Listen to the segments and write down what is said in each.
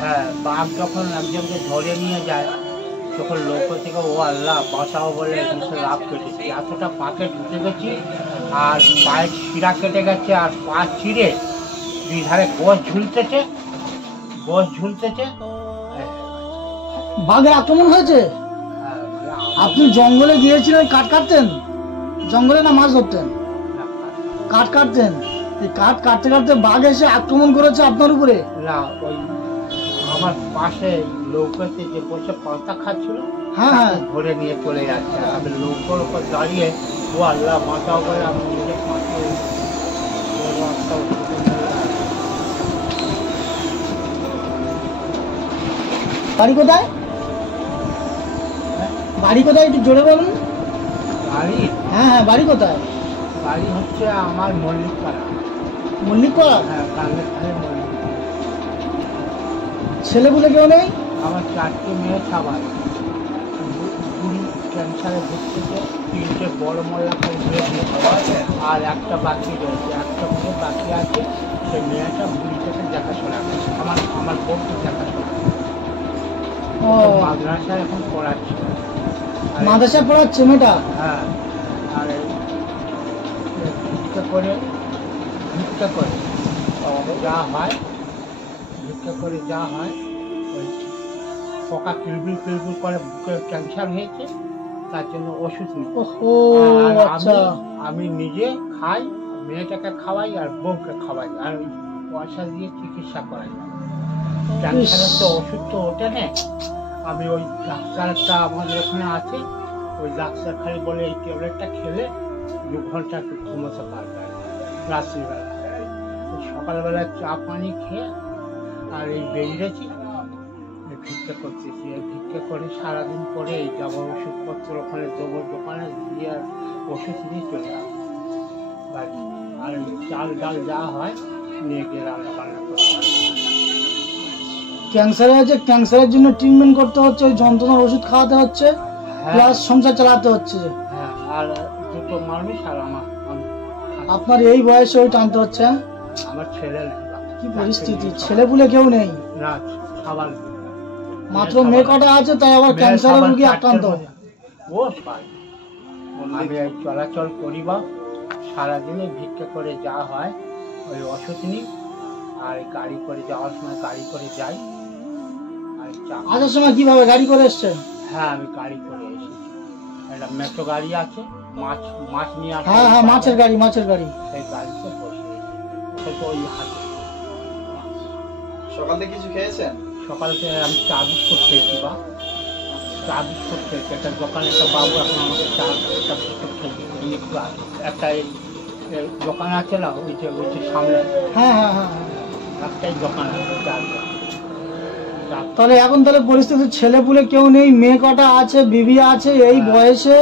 হ্যাঁ, বাঘ যখন একজনকে ধরে নিয়ে যায় তখন লোক থেকে ও আল্লাহ বাঁচাও বলে লাভ কেটেছি, এতটা পাকে ঢুকে গেছি আর পায়ের শিরা কেটে গেছে আর পা চিরে দুই ধারে গোছ ঝুলতেছে। বাঘের আক্রমণ হয়েছে? আপনি জঙ্গলে গিয়েছিলেন, কাঠ কাটতেন? জঙ্গলে না মাছ ধরতেন? কাঠ কাটতেন। এই কাঠ কাটতে কাটতে বাঘ এসে আক্রমণ করেছে আপনার উপরে? না, ওই আমার পাশে নৌকাতে যে বসে পাতা খাচ্ছিল, হ্যাঁ, ধরে নিয়ে চলে যাচ্ছে। আমি নৌকার উপর দাঁড়িয়ে ও আল্লাহ বাঁচাও বলে আমি নিজে পাশে বাড়ি কোথায়? বাড়ি কোথায় একটু জোরে বলুন। বাড়ি? হ্যাঁ, বাড়ি কোথায়? বাড়ি হচ্ছে আমার মল্লিকপাড়া। মল্লিকপাড়া? হ্যাঁ, কালের ধারে মল্লিকপাড়া। ছেলেপুলে কেউ নেই? আমার 4টে মেয়ে, সবাই বুড়ি ক্যান্সারে ভুগতেছে, 3টে বড় ময়লা আর একটা বাকি রয়েছে। একটা মেয়ে বাকি আছে, সেই মেয়েটা বুড়িটাকে দেখাশোনা করে, আমার বউকে দেখাশোনা করে। মাদ্রাসায় এখন পড়াচ্ছে। মাদ্রাসায় পড়াচ্ছে মেয়েটা? হ্যাঁ, আর ভিক্ষা করে যা হয়, ওই পোকা কিলবিল করে, বুকে ক্যান্সার হয়েছে, তার জন্য ওষুধ নিই। আমি নিজে খাই, মেয়েটাকে খাওয়াই আর বউকে খাওয়াই, আর ওই পয়সা দিয়ে চিকিৎসা করাই। ক্যান্সারের তো ওষুধ তো ওঠে না। আমি ওই ডাক্তারটা আমাদের ওখানে আছে, ওই ডাক্তার খালি বলে এই ট্যাবলেটটা খেলে 2 ঘন্টা একটু ঘুমোতে পারবে রাত্রিবেলা। সকালবেলা চা পানি খেয়ে আর এই বেরিয়েছি, ভিক্ষা করতেছি। ভিক্ষা করে সারাদিন পরে এই যাবো ওষুধপত্র ওখানে দেবো, দোকানে দিয়ে ওষুধ নিয়ে চলে আসবো বাড়ি। আর চাল ডাল যা হয় নিয়ে গিয়ে রান্না বান্না করতে। ক্যান্সার হয়েছে, ক্যান্সারের জন্য ট্রিটমেন্ট করতে হচ্ছে, ওই যন্ত্রণার ওষুধ খাওয়াতে হচ্ছে, প্লাস সংসার চালাতে হচ্ছে। হ্যাঁ, আর 2টো মানুষ আর আপনার এই বয়সে ওই টানতে হচ্ছে। আমার ছেলে নেই। কি পরিস্থিতি, ছেলেপুলে কেউ নেই? না, খাবার মাত্র মেয়ে কটা আছে, তাই আবার ক্যান্সারের রোগী আক্রান্ত। ও আমি এই চলাচল করি বা সারাদিনে ভিক্ষা করে যা হয় ওই ওষুধ নিই, আর গাড়ি করে যাওয়ার সময় গাড়ি করে যাই। আর আসার সময় কিভাবে গাড়ি করে এসছেন? হ্যাঁ, আমি গাড়ি করে এসেছি। একটা মেট্রো গাড়ি আছে, মাছ নিয়ে আসে। হ্যাঁ, মাছের গাড়ি। সেই গাড়িতে বসে ওই হাতে। সকাল থেকে কিছু খেয়েছেন? সকাল থেকে আমি চা বিস্কুট খেয়েছি বা একটা দোকানে একটা বাবু এখন আমাকে চা বিস্কুট খেয়েছি। একটা দোকান আছে না, ওই যে সামনে। হ্যাঁ, একটাই দোকান আছে চার। তাহলে এখন তাহলে পরিস্থিতি, ছেলেপুলে কেউ নেই, মেয়ে কটা আছে, বিবি আছে, এই বয়সে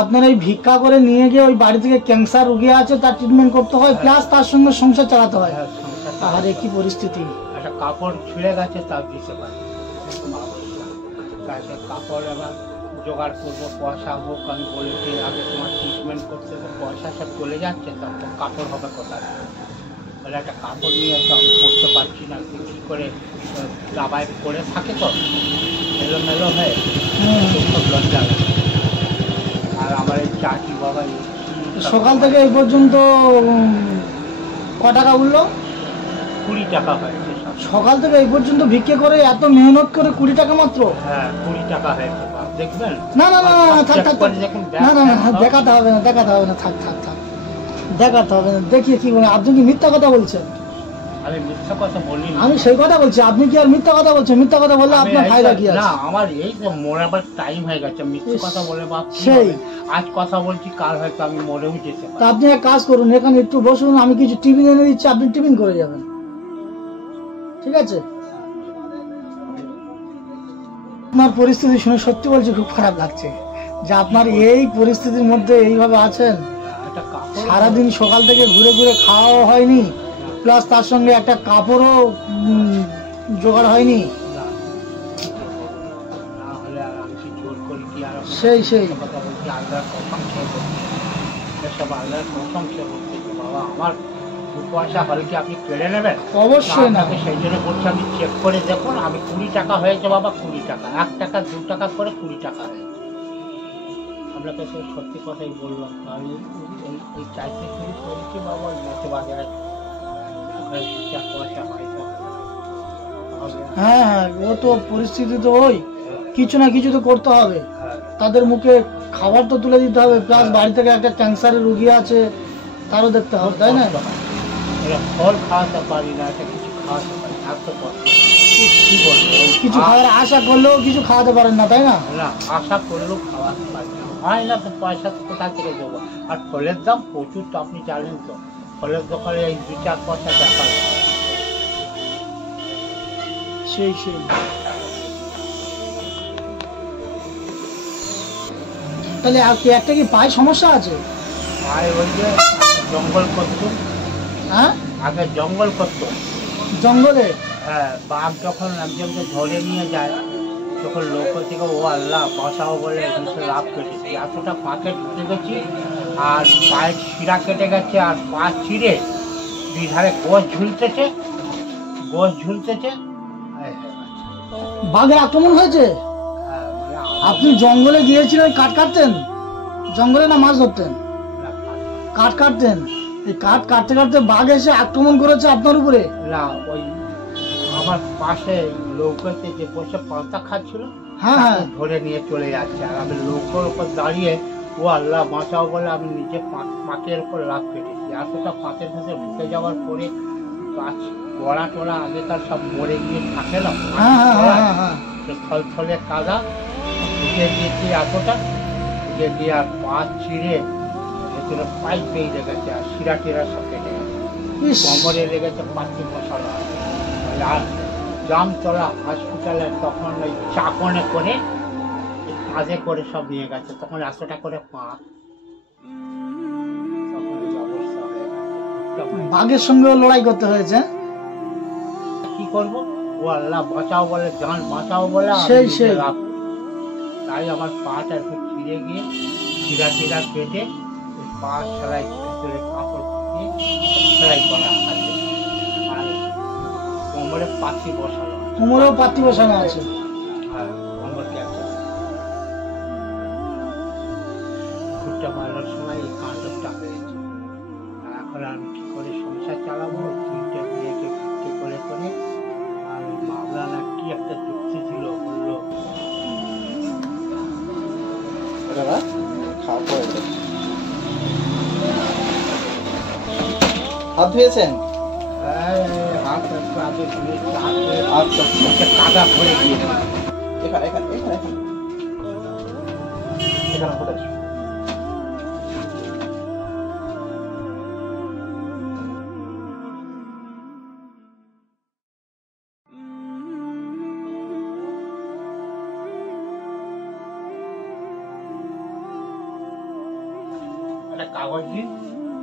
আপনার এই ভিক্ষা করে নিয়ে গিয়ে ওই বাড়ি থেকে ক্যান্সার রোগী আছে, তার ট্রিটমেন্ট করতে হয়, প্লাস তার সঙ্গে সংসার চালাতে হয়। তাহলে কি পরিস্থিতি। একটা কাপড় ছিঁড়ে গেছে, তার দিতে পারে কাপড় এবার জোগাড় করবো, পয়সা হোক। আমি বলেছি আগে তোমার ট্রিটমেন্ট করতে, পয়সা সব চলে যাচ্ছে, তারপর কাপড় হবে কোথায়। তাহলে একটা কাপড় নিয়ে এসে আমি পরতে পারছি না, কী করে দাবায় পরে থাকে তো মেলো হয়ে, খুব লজ্জা লাগে। আর আমার এই চাকরি বাবা সকাল থেকে এই পর্যন্ত ক টাকা উঠলো? 20 টাকা হয়েছে। সকাল থেকে এই পর্যন্ত ভিক্ষে করে, এত মেহনত করে 20 টাকা মাত্র? হ্যাঁ, 20 টাকা হয়েছে। দেখবেন? না, থাক, দেখাতে হবে না, থাক, দেখাতে হবে না। দেখিয়ে কি বলে, আপনি কি মিথ্যা কথা বলছেন? আমি মিথ্যা কথা বলি না। আমি সেই কথা বলছি, আপনি কি আর মিথ্যা কথা বলছেন? মিথ্যা কথা বললে আপনার ফায়দা কি আছে? না, আমার এই যে মরাবার টাইম হয়ে গেছে, মিথ্যা কথা বলে বাপ। সেই আজ কথা বলছি, কাল হয়তো আমি মরেও যেতে পারি। তা আপনি এক কাজ করুন, এখানে একটু বসুন, আমি কিছু টিফিন এনে দিচ্ছি, আপনি টিফিন করে যাবেন, ঠিক আছে? আপনার পরিস্থিতি শুনে সত্যি বলছি খুব খারাপ লাগছে যে আপনার এই পরিস্থিতির মধ্যে এইভাবে আছেন। সারাদিন সকাল থেকে ঘুরে ঘুরে খাওয়াও হয়নি, প্লাস তার সঙ্গে একটা কাপড়ও জোগাড় হয়নি। সেই বাবা, আমার দু পয়সা হলে কি আপনি কেড়ে নেবেন? অবশ্যই না। আপনাকে সেই জন্য বলছি, আমি চেক করে দেখুন। আমি 20 টাকা হয়েছে বাবা, 20 টাকা, 1 টাকা 2 টাকা করে 20 টাকা হয়েছে। আপনাকে সে সত্যি কথাই বললাম। আমি এই চাইতে শুরু করেছি বাবা, ওই মাঠে বাজারে ওখানে 2-4 পয়সা হয়তো হবে। হ্যাঁ হ্যাঁ, ও তো পরিস্থিতি তো ওই, কিছু না কিছু তো করতে হবে। হ্যাঁ, তাদের মুখে খাবার তো তুলে দিতে হবে, প্লাস বাড়ি থেকে একটা ক্যান্সারের রুগী আছে, তারও দেখতে হবে, তাই না? এরা ফল খাওয়াতে পারি না, এটা কিছু খাওয়াতে পারি না, আর তো কষ্ট। কি বলবো, কিছু খাওয়ার আশা করলেও কিছু খাওয়াতে পারেন না, তাই না? না, আশা করলেও খাওয়াতে পারি না, হয় না তো পয়সা কোথা থেকে দেবো? আর ফলের দাম প্রচুর তো, আপনি জানেন তো। ফলের দোকানে এই 2-4 পয়সা টাকা। সেই তাহলে একটা কি পায়ে সমস্যা আছে? আর ওই যে জঙ্গল করতো, হ্যাঁ, আগে জঙ্গল করতো। জঙ্গলে? হ্যাঁ, বাঘ যখন একজনকে ধরে নিয়ে যায়, তখন লোক থেকে ও আল্লাহ বাঁচাও বলে মুখে লাভ কেটেছি, এতটা পাকে ঢুকে গেছি, আর পায়ের শিরা কেটে গেছে, আর পা চিড়ে দুই ধারে গোছ ঝুলতেছে। বাঘের আক্রমণ হয়েছে? হ্যাঁ, আপনি জঙ্গলে গিয়েছিলেন, কাঠ কাটতেন? জঙ্গলে না মাছ ধরতেন? কাঠ কাটতেন। এই কাঠ কাটতে কাটতে বাঘ এসে আক্রমণ করেছে আপনার উপরে? না, ওই আমার পাশে লৌকাতে যে বসে পাতা খাচ্ছিল, হ্যাঁ হ্যাঁ, তাকে ধরে নিয়ে চলে যাচ্ছে, আর আমি লৌকোর উপর দাঁড়িয়ে ও আল্লাহ বাঁচাও বলে আমি নিজে পাকের উপর লাভ কেটেছি। এতটা পাকের ভেতরে ঢুকে যাওয়ার পরে গাছ গড়া টোড়া আগেকার সব মরে গিয়ে থাকে না, হ্যাঁ হ্যাঁ হ্যাঁ হ্যাঁ, থলথলে কাদা ঢুকে গিয়েছি, এতটা ঢুকে গিয়ে আর পা চিড়ে ভেতরে পাইপ বেরিয়ে গেছে, আর শিরা টিরা সব কেটে গেছে, ইস, কোমরে লেগেছে পাতি মশলা। আর জামতলা হসপিটালে তখন ওই চাকনে করে কাজে করে সব নিয়ে গেছে, তখন 100 করে পা। তখন এই অবস্থা হয়ে গেছে। বাঘের সঙ্গে লড়াই করতে হয়েছে? কি করবো, ও আল্লাহ বাঁচাও বলে, জান বাঁচাও বলে আমি সেই নিজে সেই। লাভ। তাই আমার পাটা একটু ছিঁড়ে গিয়ে শিরা টিরা কেটে ওই পা সেলাই করে কাপড় দিয়ে সেলাই করা আছে, আর কোমরে পাতি বসানো আছে। কোমরেও পাতি বসানো আছে? হ্যাঁ, কোমর ক্যান্সার। ঘুরটা মারার সময় এই কাণ্ডটা হয়েছে। আর এখন আমি কি করে সংসার চালাবো? 3টে মেয়েকে ভিত্তি করে করে, আর ওই মামলানা কি একটা যুক্তি ছিল, বললো হাত ধুয়েছেন? হ্যাঁ, হাত একটু আগে ধুয়ে চা খেয়ে কাদা ভরে গিয়েছে। একটা কাগজ দিন,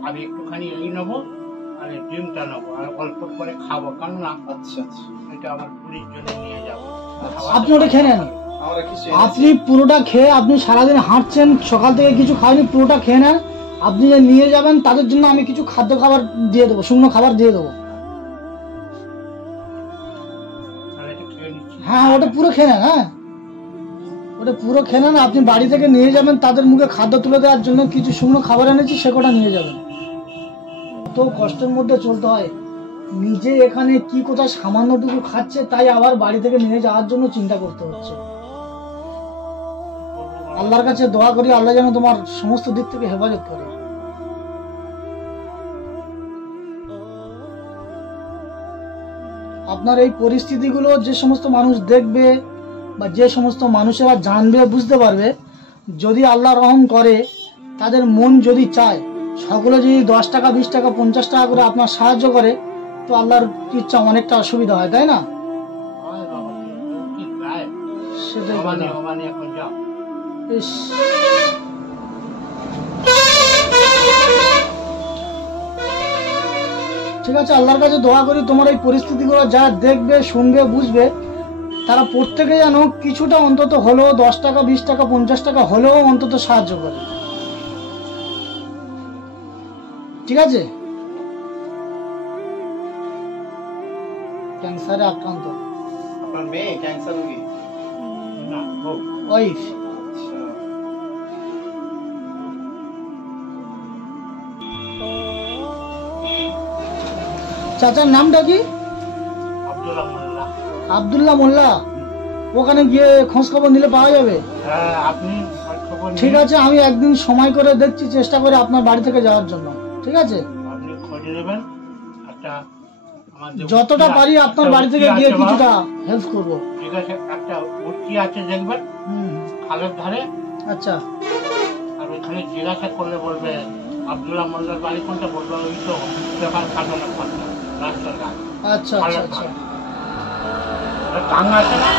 আমি একটুখানি এই নেবো, আর এই ডিমটা নেবো, আর অল্প করে খাবো, কারণ না এটা আমার পুরীর জন্য নিয়ে যাবো। আপনি ওটা খেয়ে নেন। আপনি পুরোটা খেয়ে, আপনি সারাদিন হাঁটছেন, সকাল থেকে কিছু খাওয়ানি, পুরোটা খেয়ে নেন। আপনি যে নিয়ে যাবেন তাদের জন্য আমি কিছু খাদ্য খাবার দিয়ে দেবো, শুকনো খাবার দিয়ে দেবো। তাহলে এটা খেয়ে নিচ্ছি। হ্যাঁ, ওটা পুরো খেয়ে নেন। হ্যাঁ, ওটা পুরো খেয়ে নেন। আপনি বাড়ি থেকে নিয়ে যাবেন, তাদের মুখে খাদ্য তুলে দেওয়ার জন্য কিছু শুকনো খাবার এনেছি, সে কটা নিয়ে যাবেন। কত কষ্টের মধ্যে চলতে হয়, নিজে এখানে কি কোথায় সামান্যটুকু খাচ্ছে, তাই আবার বাড়ি থেকে নিয়ে যাওয়ার জন্য চিন্তা করতে হচ্ছে। আল্লাহর কাছে দোয়া করি, আল্লাহ যেন তোমার সমস্ত দিক থেকে হেফাজত করে। আপনার এই পরিস্থিতিগুলো যে সমস্ত মানুষ দেখবে বা যে সমস্ত মানুষেরা জানবে, বুঝতে পারবে, যদি আল্লাহ রহম করে, তাদের মন যদি চায়, সকলে যদি 10 টাকা 20 টাকা 50 টাকা করে আপনার সাহায্য করে, তো আল্লাহর ইচ্ছা অনেকটা অসুবিধা হয়, তাই না? হয় বাবা, কি গায়ে সেটাই ভবানী কথা। ভবানী এখন যাও। ইস, ঠিক আছে, আল্লাহর কাছে দোয়া করি তোমার এই পরিস্থিতিগুলো যারা দেখবে, শুনবে, বুঝবে, তারা প্রত্যেকে যেন কিছুটা অন্তত হলেও 10 টাকা 20 টাকা 50 টাকা হলেও অন্তত সাহায্য করে। ঠিক আছে? ক্যান্সারে আক্রান্ত। আপনার মেয়ে ক্যান্সার রোগী? না বউ। ওয়াইফ। আচ্ছা। চাচার নামটা কি? আব্দুল্লাহ মোল্লা। আব্দুল্লাহ মোল্লা। ওখানে গিয়ে খোঁজ খবর নিলে পাওয়া যাবে? হ্যাঁ, আপনি খবর নিন। ঠিক আছে, আমি একদিন সময় করে দেখছি, চেষ্টা করে আপনার বাড়ি থেকে যাওয়ার জন্য। ঠিক আছে, আপনি খোঁজ নেবেন। একটা আমাদের যতটা উঠতি পারি আছে, আপনার একটা বাড়ি থেকে উঠতি গিয়ে আছে কিছুটা বাবা। হেল্প করব। ঠিক আছে, একটা উঠতি আছে দেখবেন হুম, খালের ধারে। আচ্ছা আর ওইখানে জিজ্ঞাসা করলে বলবে আব্দুল্লাহ মোল্লার বাড়ি কোনটা, বলবে ওই তো ব্যাপার খাটানোর ঘরটা রাস্তার গায়ে। আচ্ছা আচ্ছা আচ্ছা। গান আছে না?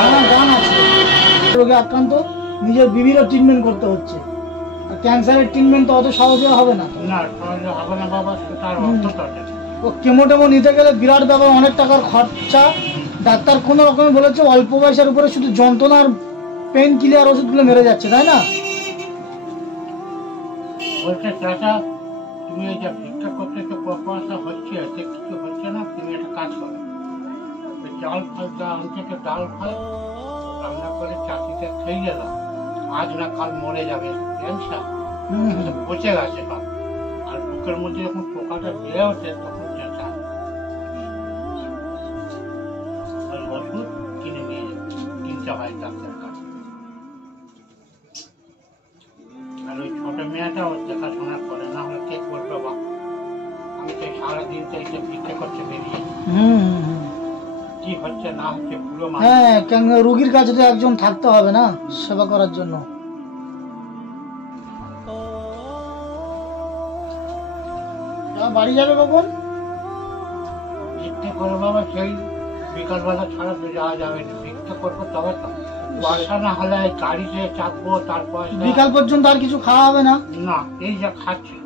আমার গান আছে। রোগে আক্রান্ত, নিজের বিবিরও ট্রিটমেন্ট করতে হচ্ছে। আর ক্যান্সারের ট্রিটমেন্ট তো অত সহজে হবে না। না, সহজে হবে না বাবা, সেটার অর্থ তো আছে। ও কেমো টেমো নিতে গেলে বিরাট ব্যাপার, অনেক টাকার খরচা। ডাক্তার কোনো রকমে বলেছে অল্প পয়সার উপরে শুধু যন্ত্রণার পেন কিলার ওষুধগুলো মেরে যাচ্ছে, তাই না? বলছে চাচা, তুমি এই যে ভিক্ষা করতে তো পয়সা হচ্ছে, সে কিছু হচ্ছে না, তুমি একটা কাজ করো, ওই চাল ফাল যা আনছে তো ডাল ফাল রান্না করে চাষিকে খেয়ে গেলাম, আজ না কাল মরে যাবে ক্যান্সার, হুম, পচে গেছে সব। আর বুকের মধ্যে যখন পোকাটা বেড়ে ওঠে তখন চেঁচা ওই ওষুধ কিনে নিয়ে কিনতে হয় ডাক্তার কাছে। আর ওই ছোট মেয়েটা ওর দেখাশোনা করে, না হলে কে করবে বা? আমি তো সারাদিন তো এইটা ভিক্ষা করতে বেরিয়ে হুম, হুম। কি হচ্ছে না হচ্ছে পুরো মানুষ। হ্যাঁ, কেন রোগীর কাছে তো একজন থাকতে হবে না সেবা করার জন্য। বাড়ি যাবে কখন? ভিক্ষা করে বাবা সেই বিকালবেলা ছাড়া তো যাওয়া যাবে না, ভিক্ষা করবো তবে তো। পয়সা না হলে এই গাড়িতে চাপবো, তারপর বিকাল পর্যন্ত আর কিছু খাওয়া হবে না? না, এই যা খাচ্ছি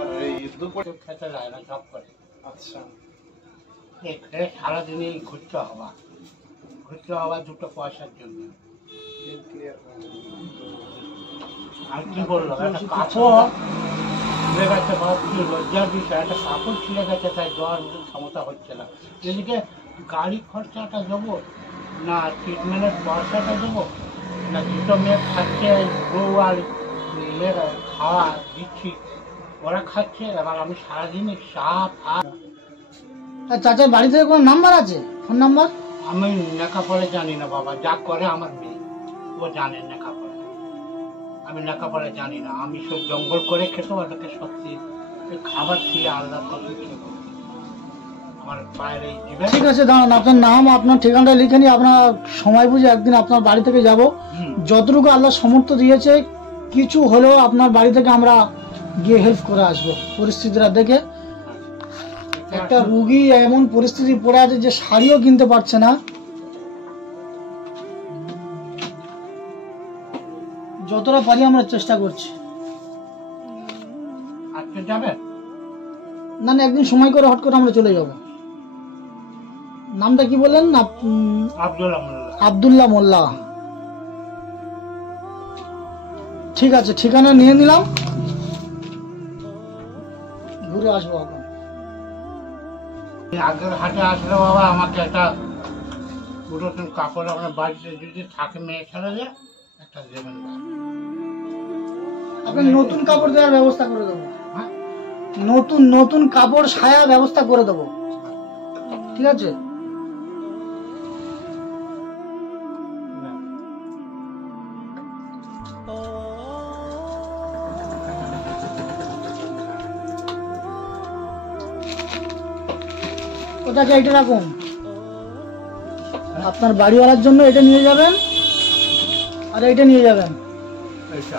আর এই দুপুরে? কেউ খেতে যায় না, সব করে আচ্ছা। এই খেয়ে সারাদিনে ঘুরতে হওয়া দুটো পয়সার জন্য। আর কি বললো, একটা কাপড় ছিঁড়ে গেছে বাবা, কি লজ্জার বিষয়, একটা কাপড় ছিঁড়ে গেছে, তাই জ্বর ক্ষমতা হচ্ছে না। এদিকে গাড়ি খরচাটা দেবো না, ট্রিটমেন্টের পয়সাটা দেবো না, দুটো মেয়ে খাচ্ছে, বউ আর মেয়েরা খাওয়া দিচ্ছি, ওরা খাচ্ছে, এবার আমি সারাদিনে সাপ আর আর চাচার বাড়ি থেকে কোনো নাম্বার আছে, ফোন নাম্বার? আমি লেখাপড়া জানি না বাবা, যা করে আমার মেয়ে, ও জানে লেখাপড়া, আমি লেখাপড়া জানি না। আমি সব জঙ্গল করে খেতেও ওটাকে সত্যি এই খাবার খেয়ে আলাদা কত খেবো, আমার পায়ের এই জীবে। ঠিক আছে, দাঁড়ান, আপনার নাম আপনার ঠিকানাটা লিখে নিই, আপনার সময় বুঝে একদিন আপনার বাড়ি থেকে যাব। যতটুকু আল্লাহ সমর্থ দিয়েছে কিছু হলেও আপনার বাড়ি থেকে আমরা গিয়ে হেল্প করে আসবো পরিস্থিতিটা দেখে। একটা রুগী এমন পরিস্থিতি পড়ে আছে যে শাড়িও কিনতে পারছে না। যতটা পারি আমরা চেষ্টা করছি। আজকে যাবে? না না, একদিন সময় করে হট করে আমরা চলে যাব। নামটা কি বললেন? আব্দুল্লাহ মোল্লা। আব্দুল্লাহ মোল্লা। ঠিক আছে, ঠিকানা নিয়ে নিলাম, ঘুরে আসবো এখন। আগের হাটে আসলে বাবা আমাকে একটা পুরাতন কাপড় আপনার বাড়িতে যদি থাকে মেয়ে ছেলেদের একটা দেবেন না। আপনার নতুন কাপড় দেওয়ার ব্যবস্থা করে দেবো। হ্যাঁ? নতুন নতুন কাপড় সায়া ব্যবস্থা করে দেবো, ঠিক আছে? না। ওটাকে এটা রাখুন, আপনার বাড়িওয়ালার জন্য এটা নিয়ে যাবেন, আর এটা নিয়ে যাবেন। এইটা